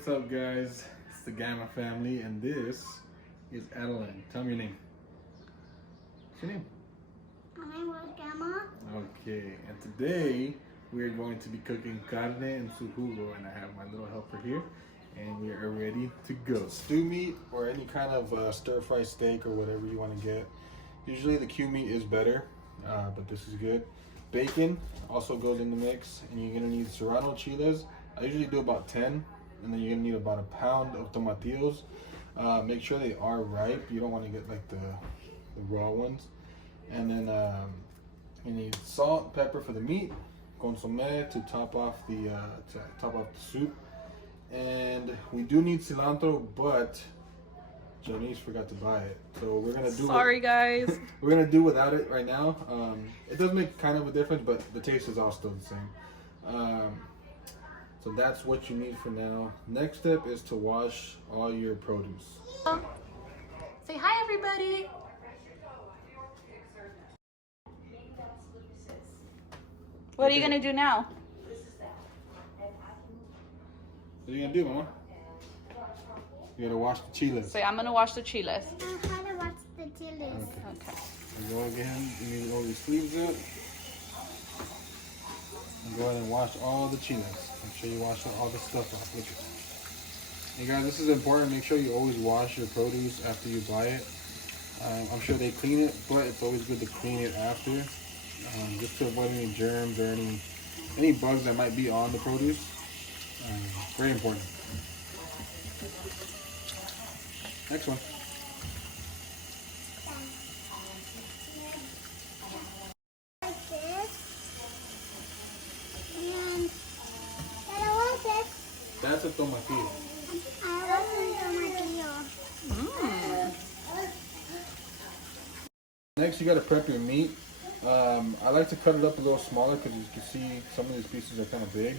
What's up, guys? It's the Gamma family, and this is Adeline. Tell me your name. What's your name? My name was Gamma. Okay, and today we are going to be cooking carne and su jugo, and I have my little helper here, and we are ready to go. Stew meat or any kind of stir-fry steak or whatever you want to get. Usually the Q meat is better, but this is good. Bacon also goes in the mix, and you're gonna need serrano chiles. I usually do about 10, and then you're gonna need about a pound of tomatillos. Make sure they are ripe. You don't want to get like the raw ones. And then you need salt, pepper for the meat, consommé to top off the soup. And we do need cilantro, but Janice forgot to buy it, so we're gonna do. Sorry, guys. We're gonna do without it right now. It does make kind of a difference, but the taste is all still the same. So that's what you need for now. Next step is to wash all your produce. Say hi, everybody. What are you gonna do now? What are you gonna do, Mama? You gotta wash the chiles. Say, I'm gonna wash the chiles. How to watch the chilies. Okay. And go again. You need to roll your sleeves up. And go ahead and wash all the chiles. Make sure you wash all the stuff off. Look at it. Hey guys, this is important. Make sure you always wash your produce after you buy it. I'm sure they clean it, but it's always good to clean it after, just to avoid any germs or any bugs that might be on the produce. Very important. Next one. Like this. And I don't want this. That's a tomatillo. I want some tomatillo. Next, you gotta prep your meat. I like to cut it up a little smaller because you can see some of these pieces are kind of big.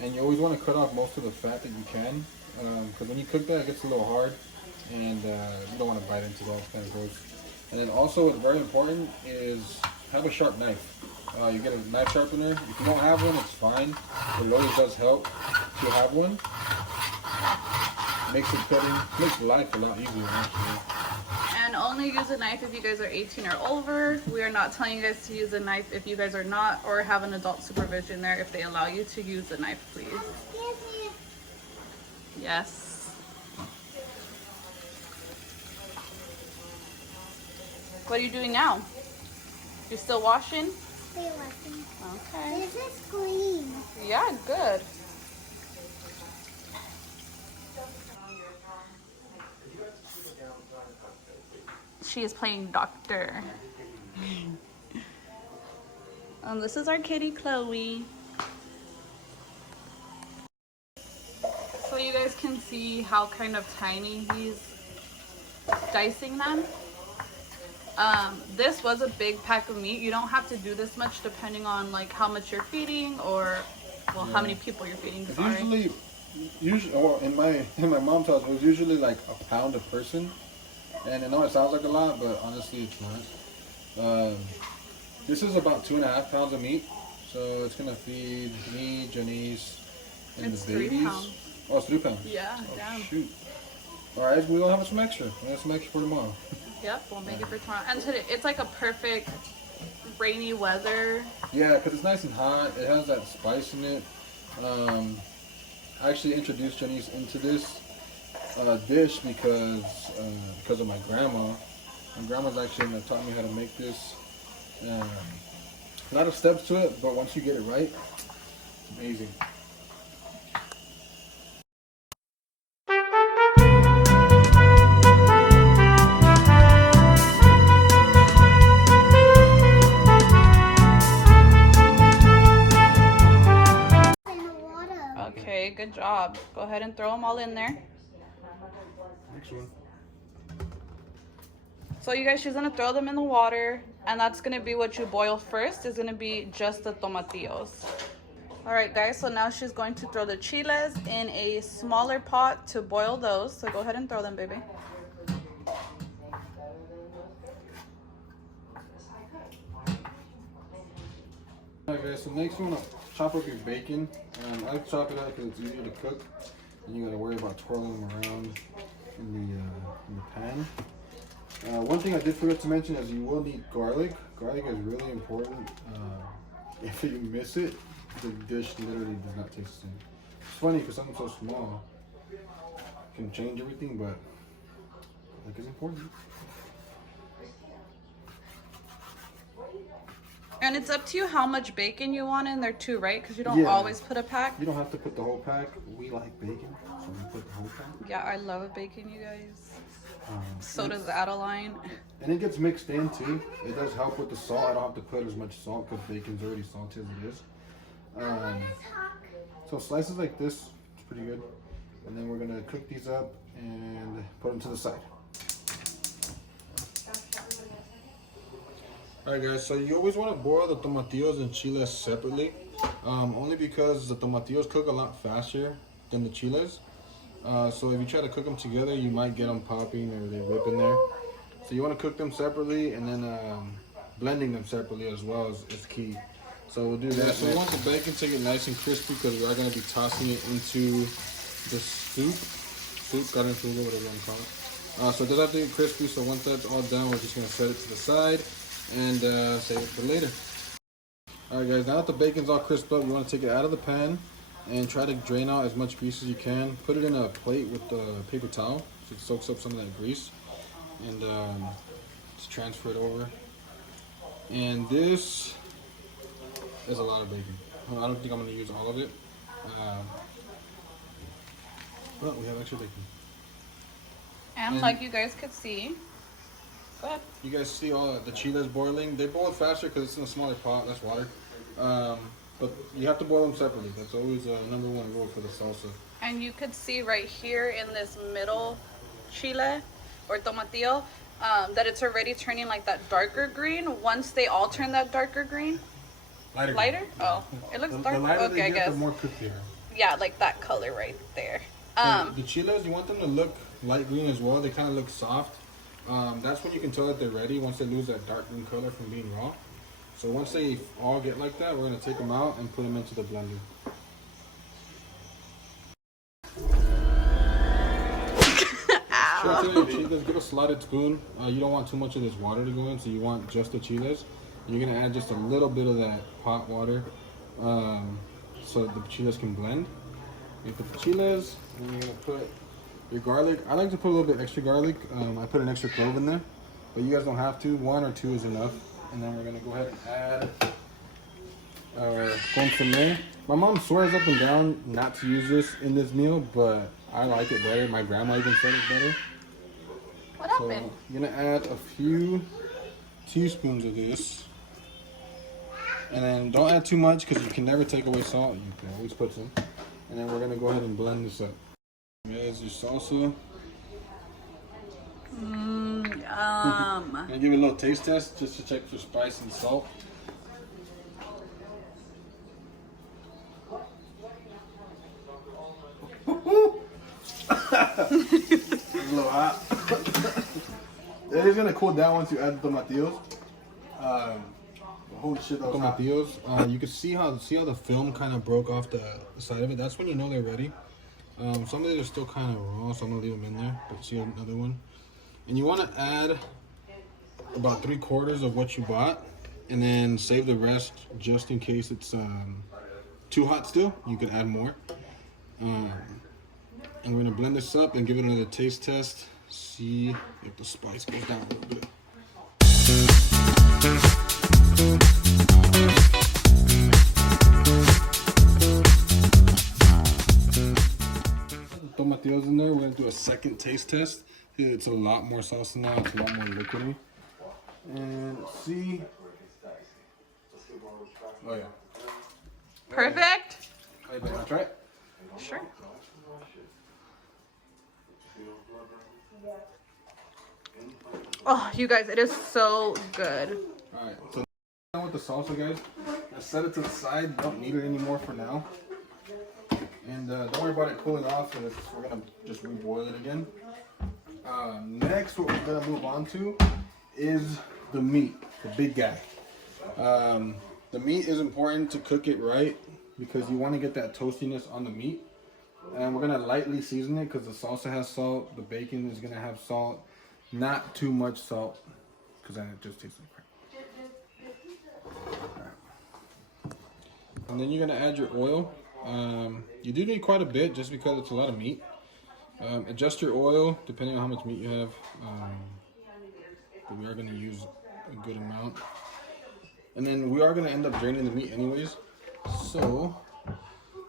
And you always want to cut off most of the fat that you can, because when you cook that, it gets a little hard, and you don't want to bite into that. It's kind of gross. And then also, what's very important is have a sharp knife. You get a knife sharpener. If you don't have one, it's fine. It always does help to have one. Makes life a lot easier, actually. And only use a knife if you guys are 18 or over. We are not telling you guys to use a knife if you guys are not, or have an adult supervision there if they allow you to use a knife, please. Excuse me. Yes. What are you doing now? You're still washing? Stay watching. Okay. This is clean. Yeah, good. She is playing doctor. This is our kitty, Chloe. So you guys can see how kind of tiny he's dicing them. This was a big pack of meat. You don't have to do this much depending on like how much you're feeding, or well, how many people you're feeding. Sorry. Usually, or in my mom's house, it was usually like a pound a person. And I know it sounds like a lot, but honestly, it's not. This is about 2.5 pounds of meat, so it's gonna feed me, Janice, and It's the 3 babies. pounds. Oh, it's 3 pounds. Yeah, Oh, damn. shoot. All right, we will have some extra. We have some extra for tomorrow. Yep, we'll make it for tomorrow. And today, it's like a perfect rainy weather. Yeah, because it's nice and hot. It has that spice in it. I actually introduced Janice into this dish because of my grandma. My grandma's actually taught me how to make this. A lot of steps to it, but once you get it right, it's amazing. In the water. Okay, good job. Go ahead and throw them all in there. Next one. So you guys, she's gonna throw them in the water, and that's gonna be what you boil first. Is gonna be just the tomatillos. All right, guys, so now she's going to throw the chiles in a smaller pot to boil those. So go ahead and throw them, baby. Alright guys, so next you want to chop up your bacon. I like to chop it up because it's easier to cook. And you gotta worry about twirling them around in the pan. One thing I did forget to mention is you will need garlic. Garlic is really important. If you miss it, the dish literally does not taste the same. It's funny because something so small can change everything, but garlic is important. And it's up to you how much bacon you want in there too, right? Because you don't always put a pack. You don't have to put the whole pack. We like bacon, so we put the whole pack. Yeah, I love bacon, you guys. So does Adeline. And it gets mixed in too. It does help with the salt. I don't have to put as much salt because bacon's already salty as it is. So slices like this, it's pretty good. And then we're gonna cook these up and put them to the side. Alright guys, so you always want to boil the tomatillos and chiles separately. Only because the tomatillos cook a lot faster than the chiles. So if you try to cook them together, you might get them popping or they rip in there. So you want to cook them separately, and then blending them separately as well is key. So we'll do that. So we want the bacon to get nice and crispy because we are going to be tossing it into the soup, carne en jugo, whatever you want to call it. So it does have to get crispy. So once that's all done, we're just going to set it to the side and save it for later. Alright guys, now that the bacon's all crisped up, you want to take it out of the pan and try to drain out as much grease as you can. Put it in a plate with the paper towel so it soaks up some of that grease, and just transfer it over. And this is a lot of bacon. I don't think I'm going to use all of it, but we have extra bacon. And like you guys could see, go ahead. You guys see all the chiles boiling. They boil faster because it's in a smaller pot, less water. But you have to boil them separately. That's always number one rule for the salsa. And you could see right here in this middle chile or tomatillo that it's already turning like that darker green. Once they all turn that darker green, lighter? Oh, it looks dark. The lighter Okay, they I get, guess. the more cooked they are. Yeah, like that color right there. The chiles, you want them to look light green as well. They kind of look soft. That's when you can tell that they're ready, once they lose that dark green color from being raw. So once they all get like that, we're going to take them out and put them into the blender. Chiles, give a slotted spoon. You don't want too much of this water to go in, so you want just the chiles. You're going to add just a little bit of that hot water so the chiles can blend. You put the chiles, and you're going to put your garlic. I like to put a little bit extra garlic. I put an extra clove in there, but you guys don't have to. 1 or 2 is enough. And then we're gonna go ahead and add our consomme. My mom swears up and down not to use this in this meal, but I like it better. My grandma even said it better. What happened? So you're gonna add a few teaspoons of this. And then don't add too much because you can never take away salt. You can always put some. And then we're gonna go ahead and blend this up. Here's your salsa. I'm gonna give it a little taste test just to check for spice and salt. It's a little hot. It is gonna cool down once you add the tomatillos. Holy shit, that was tomatillos. You can see how the film kind of broke off the side of it. That's when you know they're ready. Some of these are still kind of raw, so I'm gonna leave them in there. But see another one. And you want to add about 3/4 of what you bought, and then save the rest just in case it's too hot still. You can add more. And we're gonna blend this up and give it another taste test. See if the spice goes down a little bit. Tomatillos in there. We're gonna do a second taste test. It's a lot more salsa now. It's a lot more liquidy. And see. Oh yeah. Perfect. Hey, babe, wanna try it? Sure. Oh, you guys, it is so good. All right. So done with the salsa, guys. Let's set it to the side. Don't need it anymore for now. And don't worry about it cooling off. We're gonna just reboil it again. Next, what we're gonna move on to is the meat, the big guy. The meat is important to cook it right because you want to get that toastiness on the meat. And we're gonna lightly season it because the salsa has salt. The bacon is gonna have salt. Not too much salt because then it just tastes like crap. And then you're gonna add your oil. You do need quite a bit just because it's a lot of meat. Adjust your oil depending on how much meat you have. But we are gonna use a good amount. And then we are gonna end up draining the meat anyways. So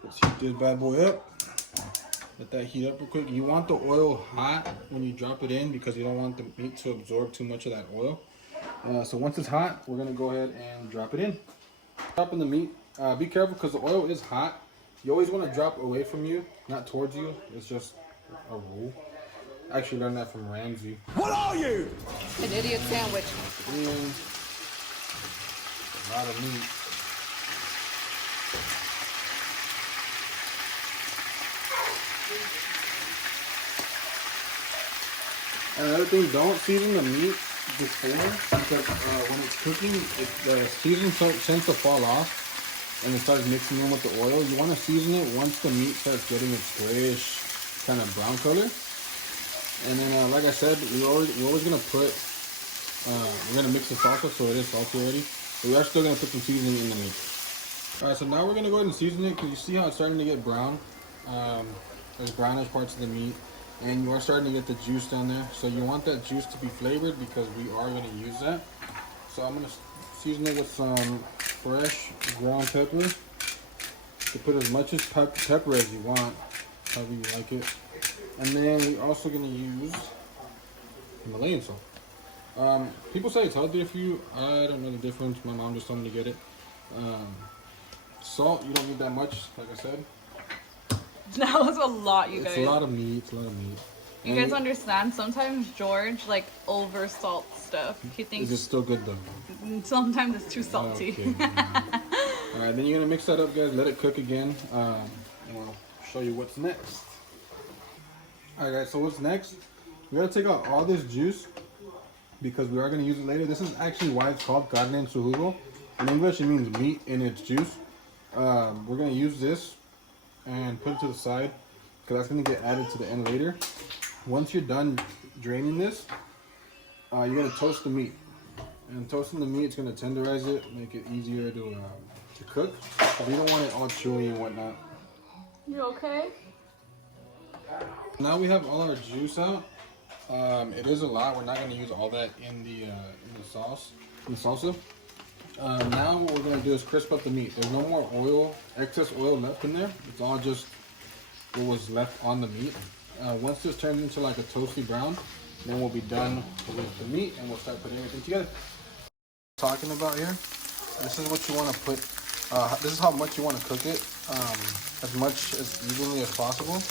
let's heat this bad boy up. Let that heat up real quick. You want the oil hot when you drop it in because you don't want the meat to absorb too much of that oil. So once it's hot, we're gonna go ahead and drop it in. Dropping the meat. Be careful because the oil is hot. You always want to drop away from you, not towards you. It's just a rule. I actually learned that from Ramsey. What are you? An idiot sandwich. And a lot of meat. And another thing, don't season the meat before because when it's cooking, the seasoning tends to fall off and it starts mixing in with the oil. You want to season it once the meat starts getting its grayish kind of brown color. And then, like I said, we're always gonna put we're gonna mix the salsa so it is salty already. But we are still gonna put some seasoning in the meat. All right, so now we're gonna go ahead and season it because you see how it's starting to get brown. There's brownish parts of the meat. And you are starting to get the juice down there. So you want that juice to be flavored because we are going to use that. So I'm going to season it with some fresh ground pepper. You put as much as pepper as you want, however you like it. And then we're also going to use Himalayan salt. People say it's healthier for you. I don't know the difference. My mom just told me to get it. Salt, you don't need that much, like I said. That was a lot, you guys. It's a lot of meat. It's a lot of meat. You guys understand? Sometimes George like over salt stuff. He thinks Is it still good though? sometimes it's too salty. Okay. All right, then you're gonna mix that up, guys. Let it cook again, and we'll show you what's next. All right, guys. So what's next? We gotta take out all this juice because we are gonna use it later. This is actually why it's called carne en su jugo. In English, it means meat in its juice. We're gonna use this and put it to the side because that's going to get added to the end later. Once you're done draining this, you're going to toast the meat. And toasting the meat is going to tenderize it, make it easier to cook. But you don't want it all chewy and whatnot. You okay? Now we have all our juice out. It is a lot. We're not going to use all that in the sauce, in the salsa. Now what we're going to do is crisp up the meat. There's no more oil, excess oil left in there. It's all just what was left on the meat. Once this turns into like a toasty brown, then we'll be done with the meat and we'll start putting everything together. Talking about here, this is what you want to put, this is how much you want to cook it, as much as evenly as possible,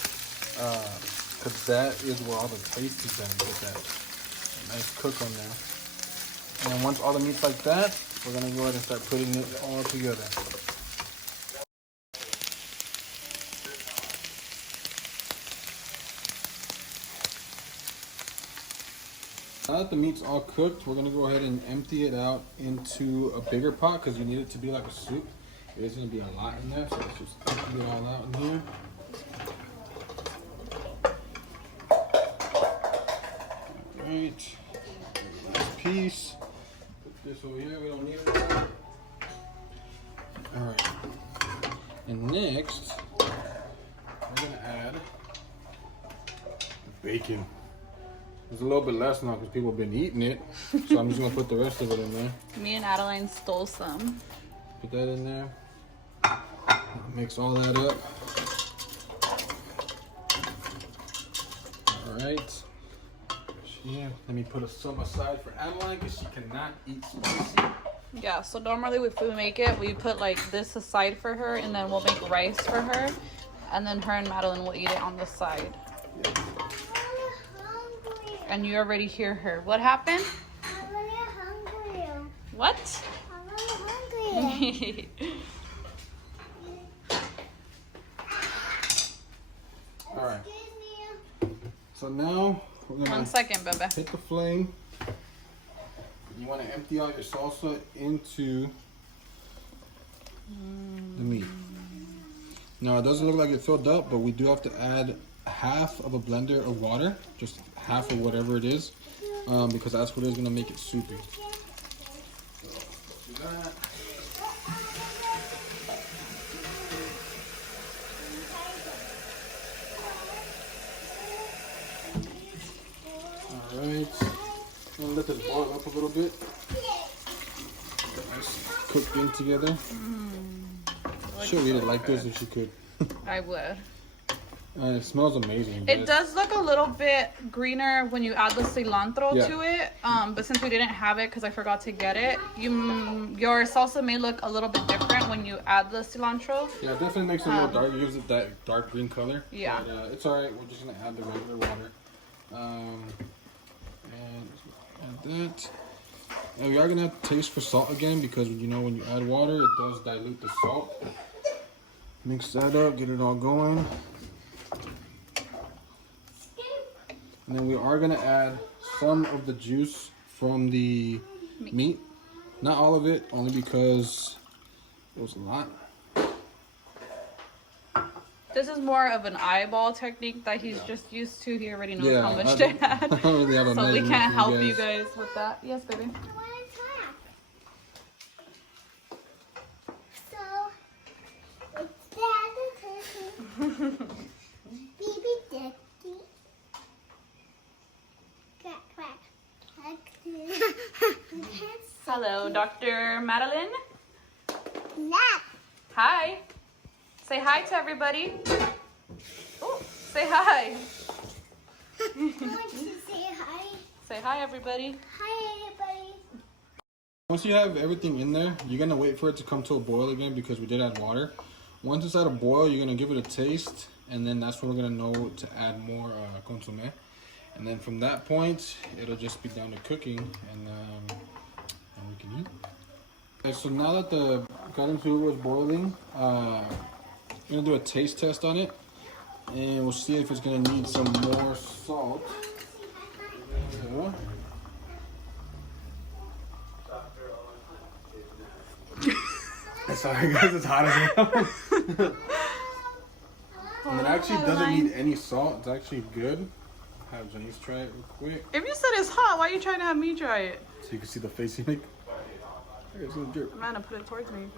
because that is where all the taste is done. Get that nice cook on there. And then once all the meat's like that, we're gonna go ahead and start putting it all together. Now that the meat's all cooked, we're gonna go ahead and empty it out into a bigger pot because you need it to be like a soup. There's gonna be a lot in there, so let's just empty it all out in here. Alright, nice piece. This over here, we don't need it. Alright. And next, we're gonna add bacon. There's a little bit less now because people have been eating it. So I'm just gonna put the rest of it in there. Me and Adeline stole some. Put that in there. Mix all that up. Alright. Yeah, let me put some aside for Adeline because she cannot eat spicy. Yeah, so normally if we make it, we put like this aside for her and then we'll make rice for her. And then her and Madeline will eat it on the side. Yeah. I'm hungry. And you already hear her. What happened? I'm really hungry. What? I'm really hungry. Alright. Excuse me. So now we're gonna 1 second, Bebe. hit the flame. You want to empty out your salsa into the meat. Now it doesn't look like it filled up, but we do have to add half of a blender of water, just half of whatever it is, because that's what is gonna make it soupy. So, do that. All right, I'm gonna let this boil up a little bit. Nice cooked in together. She'll eat it like this if she could. I would. It smells amazing. It does look a little bit greener when you add the cilantro Yeah. to it. But since we didn't have it because I forgot to get it, your salsa may look a little bit different when you add the cilantro. Yeah, it definitely makes it a little dark. It gives it that dark green color. Yeah. But, it's alright. We're just gonna add the regular water. And add that. And we are gonna have to taste for salt again because you know when you add water, it does dilute the salt. Mix that up, get it all going. And then we are gonna add some of the juice from the meat. Not all of it, only because it was a lot. This is more of an eyeball technique that he's just used to. He already knows Yeah, how much I to don't- add. I don't really have a So we measurement can't for help you guys with that. Yes, baby. I want to try. So, it's Daddy cooking. Baby Ducky. Quack, quack. Hello, Dr. Madeline. Nap. Hi. Say hi to everybody. Oh, say hi. I want to say hi. Say hi, everybody. Hi, everybody. Once you have everything in there, you're gonna wait for it to come to a boil again because we did add water. Once it's at a boil, you're gonna give it a taste, and then that's when we're gonna know to add more consommé. And then from that point, it'll just be down to cooking, and we can eat. Okay, so now that the garden sugar is boiling, we're gonna do a taste test on it, and we'll see if it's gonna need some more salt. So, sorry guys, it's hot as hell. And it actually doesn't need any salt. It's actually good. Have Janice try it real quick If you said it's hot, why are you trying to have me try it? so you can see the face you make. Okay, it's gonna drip. I'm gonna put it towards me.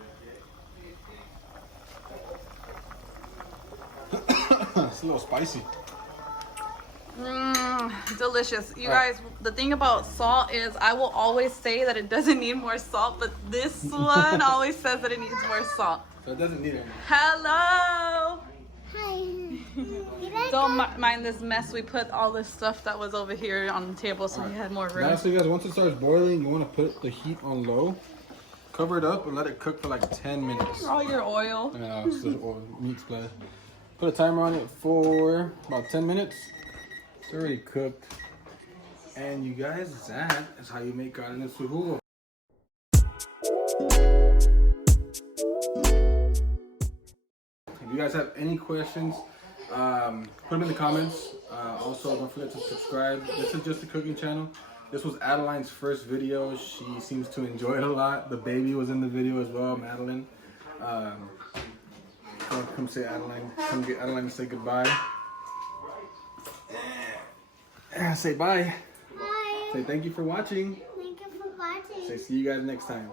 It's a little spicy. Delicious. You guys, the thing about salt is I will always say that it doesn't need more salt, but this one always says that it needs more salt. So it doesn't need it. Hello! Hi. Did I Don't mind this mess. We put all this stuff that was over here on the table so we had more room. Lastly, guys, once it starts boiling, you want to put the heat on low, cover it up, and let it cook for like 10 minutes. All your oil. It's the meat splash. Put a timer on it for about 10 minutes. It's already cooked. And you guys, that is how you make carne su jugo. If you guys have any questions, put them in the comments. Also, don't forget to subscribe. This is just a cooking channel. This was Adeline's first video. She seems to enjoy it a lot. The baby was in the video as well, Madeline. Come say Adeline. Come get Adeline to say goodbye. Say bye. Hi. Say thank you for watching. Thank you for watching. Say see you guys next time.